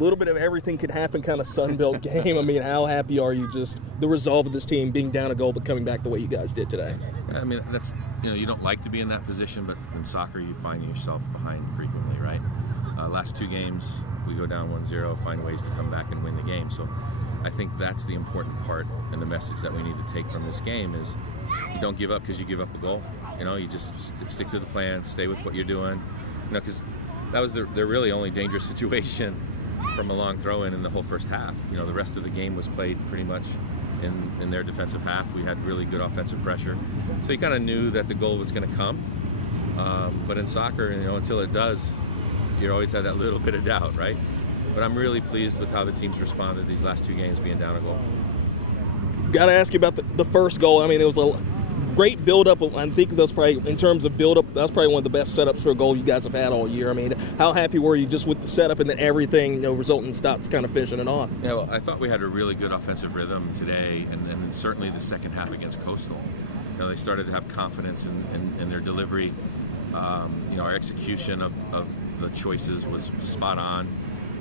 little bit of everything could happen kind of Sunbelt game. I mean, how happy are you just the resolve of this team being down a goal but coming back the way you guys did today? I mean, that's, you don't like to be in that position, but in soccer you find yourself behind frequently, right? Last 2 games we go down 1-0, find ways to come back and win the game. So I think that's the important part, and the message that we need to take from this game is you don't give up because you give up a goal. You just stick to the plan, stay with what you're doing. Because that was their really only dangerous situation from a long throw-in in the whole first half. The rest of the game was played pretty much in their defensive half. We had really good offensive pressure. So you kind of knew that the goal was going to come. But in soccer, until it does, you always have that little bit of doubt, right? But I'm really pleased with how the team's responded these last 2 games being down a goal. Got to ask you about the first goal. I mean, it was a great build-up. I think that's probably, in terms of build-up, that's probably one of the best setups for a goal you guys have had all year. I mean, how happy were you just with the setup and then everything, resulting in stops kind of finishing it off? Yeah, well, I thought we had a really good offensive rhythm today, and certainly the second half against Coastal. They started to have confidence in their delivery. Our execution of the choices was spot on.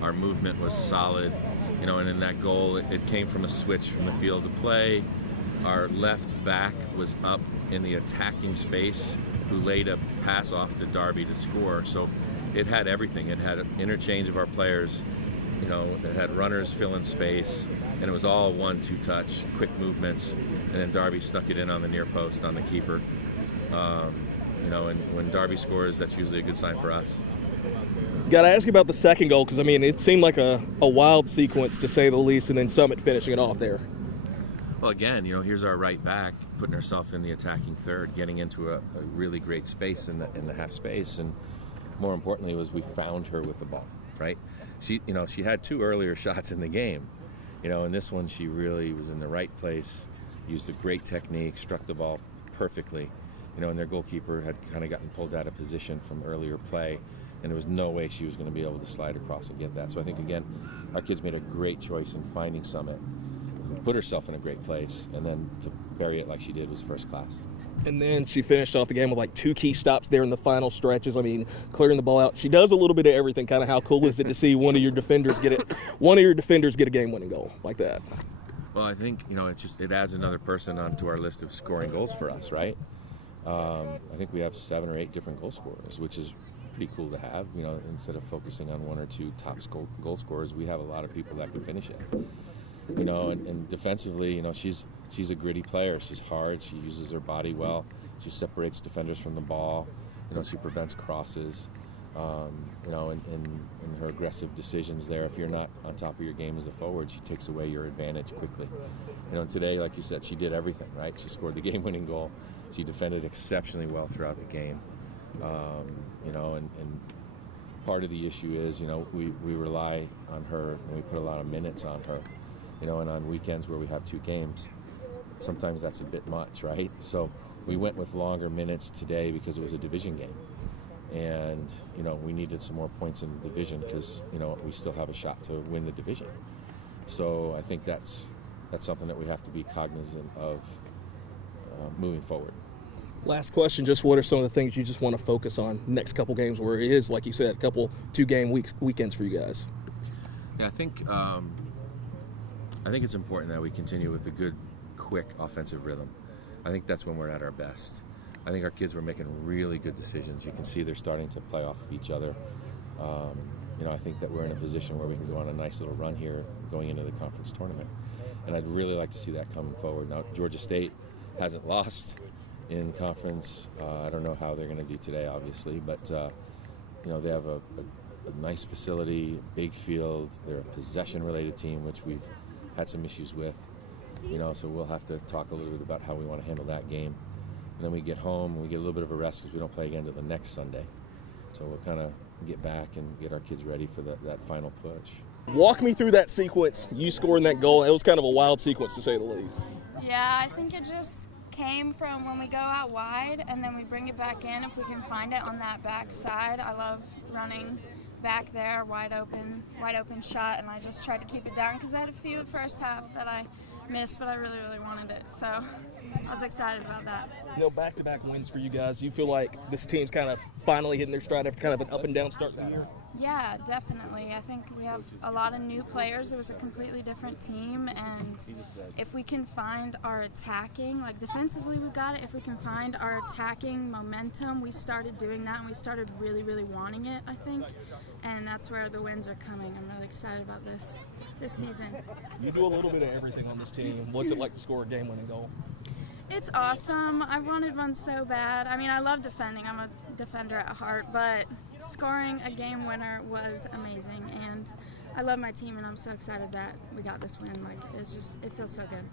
Our movement was solid. And in that goal, it came from a switch from the field of play. Our left back was up in the attacking space, who laid a pass off to Darby to score. So it had everything. It had an interchange of our players. It had runners filling space, and it was all 1-2 touch, quick movements, and then Darby stuck it in on the near post on the keeper. And when Darby scores, that's usually a good sign for us. Got to ask you about the second goal, because, I mean, it seemed like a wild sequence, to say the least, and then Summit finishing it off there. Well, again, here's our right back putting herself in the attacking third, getting into a really great space in the half space, and more importantly was we found her with the ball, right? She had 2 earlier shots in the game, and this one she really was in the right place, used a great technique, struck the ball perfectly, and their goalkeeper had kind of gotten pulled out of position from earlier play, and there was no way she was going to be able to slide across and get that. So I think, again, our kids made a great choice in finding Summit, put herself in a great place, and then to bury it like she did was first class. And then she finished off the game with like 2 key stops there in the final stretches. I mean, clearing the ball out. She does a little bit of everything. Kind of how cool is it to see one of your defenders get a game-winning goal like that? Well, I think, it adds another person onto our list of scoring goals for us, right? I think we have 7 or 8 different goal scorers, which is pretty cool to have. Instead of focusing on 1 or 2 top goal scorers, we have a lot of people that can finish it. And defensively, she's a gritty player. She's hard. She uses her body well. She separates defenders from the ball. She prevents crosses. And her aggressive decisions there. If you're not on top of your game as a forward, she takes away your advantage quickly. Today, like you said, she did everything, right? She scored the game-winning goal. She defended exceptionally well throughout the game. And part of the issue is, we rely on her and we put a lot of minutes on her. And on weekends where we have 2 games, sometimes that's a bit much, right? So we went with longer minutes today because it was a division game. And, we needed some more points in the division because, we still have a shot to win the division. So I think that's something that we have to be cognizant of moving forward. Last question, just what are some of the things you just want to focus on next couple games where it is, like you said, a couple 2-game weekends for you guys? Yeah, I think it's important that we continue with a good, quick offensive rhythm. I think that's when we're at our best. I think our kids were making really good decisions. You can see they're starting to play off of each other. I think that we're in a position where we can go on a nice little run here going into the conference tournament. And I'd really like to see that coming forward. Now, Georgia State hasn't lost in conference. I don't know how they're going to do today, obviously, but they have a nice facility, big field. They're a possession-related team, which we've had some issues with. So we'll have to talk a little bit about how we want to handle that game. And then we get home and we get a little bit of a rest because we don't play again until the next Sunday. So we'll kind of get back and get our kids ready for that final push. Walk me through that sequence, you scoring that goal. It was kind of a wild sequence, to say the least. Yeah, I think it just came from when we go out wide and then we bring it back in if we can find it on that back side. I love running back there, wide open shot, and I just tried to keep it down because I had a few the first half that I missed, but I really, really wanted it. So I was excited about that. Back-to-back wins for you guys. You feel like this team's kind of finally hitting their stride after kind of an up-and-down start to the year? Yeah, definitely. I think we have a lot of new players. It was a completely different team, and if we can find our attacking, like defensively we got it, if we can find our attacking momentum, we started doing that and we started really, really wanting it, I think, and that's where the wins are coming. I'm really excited about this season. You do a little bit of everything on this team. What's it like to score a game-winning goal? It's awesome. I wanted one so bad. I mean, I love defending. I'm a defender at heart, but scoring a game winner was amazing, and I love my team, and I'm so excited that we got this win. Like, it feels so good.